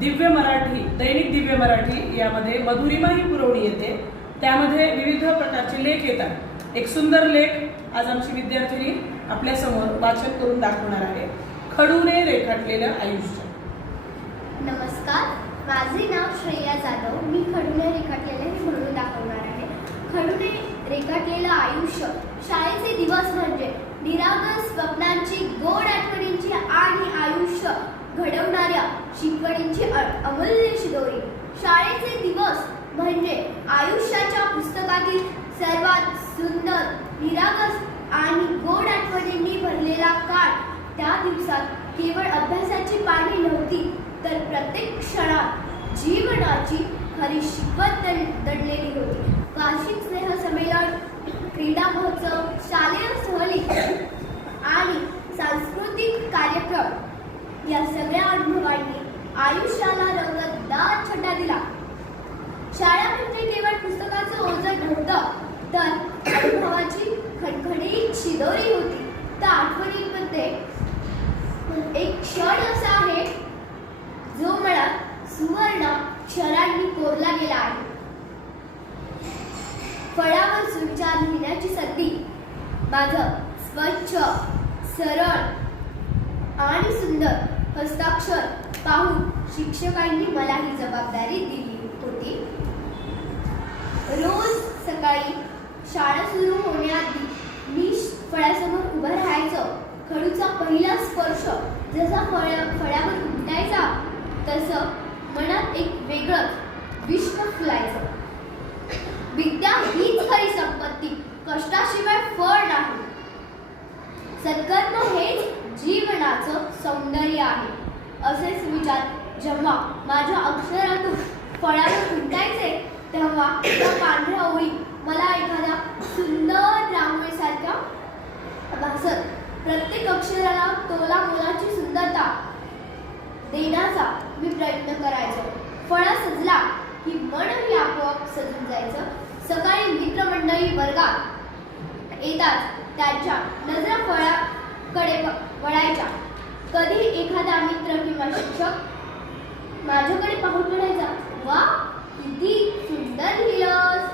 दिव्य मराठी, दैनिक दिव्य मराठी यामध्ये मधुरिमा ही पुरवणी येते. त्यामध्ये विविध प्रकारचे लेख येतात. एक सुंदर लेख आज आमची विद्यार्थिनी आपल्या समोर वाचन करून दाखवणार आहे. खडूने रेखाटलेलं आयुष्य. नमस्कार, माझे नाव श्रेया जाधव. मी खडूने रेखाटलेले हे म्हणून दाखवणार आहे. खडूने रेखाटलेलं आयुष्य. शाळेचे दिवस म्हणजे निरागस स्वप्नांची, गोड आठवणींची आणि आयुष्य घडवणाऱ्या शिकवणींची अमूल्य शिदोरी. शाळेचे दिवस म्हणजे आयुष्याच्या पुस्तकातील सर्वात सुंदर, निरागस आणि गोड आठवणींनी भरलेला काळ. त्या दिवसात केवळ अभ्यासाची पाने नव्हती, तर प्रत्येक क्षणात जीवनाची खरी शिकवण दडलेली होती. वार्षिक स्नेहसंमेलन, क्रीडा महोत्सव, शालेय सहली आणि सांस्कृतिक कार्यक्रम या सगळ्या अनुभवांनी आयुष्याला रंगतदार छटा दिला. शाळा म्हणजे केवळ पुस्तकाचं ओझं नव्हतं, तर अनुभवाची खणखणीत शिदोरी होती. त्या आठवणींमध्ये एक क्षण असा आहे जो मला सुवर्ण क्षरांनी कोरला गेला आहे. फळ्यावर सुविचार लिहिण्याची संधी. माझं स्वच्छ, सरळ आणि सुंदर हस्ताक्षर पाहून शिक्षकांनी मला ही जबाबदारी दिली होती. रोज सकाळी शाळा सुरू होण्याआधी मी फळ्यासमोर उभं राहायचं. खडूचा पहिला स्पर्श जसा फळ्यावर उमटायचा, तसं मनात एक वेगळंच विश्व फुलायचं. विद्या हीच खरी संपत्ती, कष्टाशिवाय फळ नाही. सत्कर्म हेच जीवनाचं सौंदर्य आहे. असेच विचार जेव्हा माझ्या अक्षरातून फळ्यावर उमटायचे, तेव्हा त्या पांढऱ्या ओळी मला एखाद्या सुंदर रांगोळीसारख्या भासत. प्रत्येक अक्षराला तोला मोलाची सुंदरता देण्याचा मी प्रयत्न करायचो. फळा सजला की मनही आपोआप सजून जायचं. सकाळी मित्रमंडळी वर्गात येताच त्यांच्या नजरा फळाकडे वळायच्या. कधी एखादा मित्र किंवा शिक्षक माझ्याकडे पाहून म्हणायचा, वा, किती सुंदर लिहिलंस.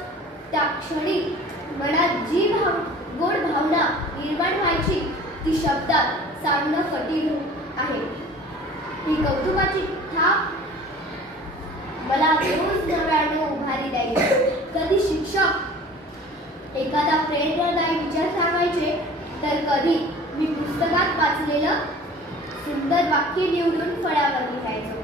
त्या क्षणी मनात जी गोड भावना निर्माण व्हायची, ती शब्दात सांगणं कठीण आहे. ही कौतुकाची थाप मला रोज नव्याने उभारी द्यायची. कधी शिक्षक एखादा प्रेरणादायी विचार सांगायचे, तर कधी मी पुस्तकात वाचलेलं सुंदर वाक्य निवडून फळ्यावर लिहायचो.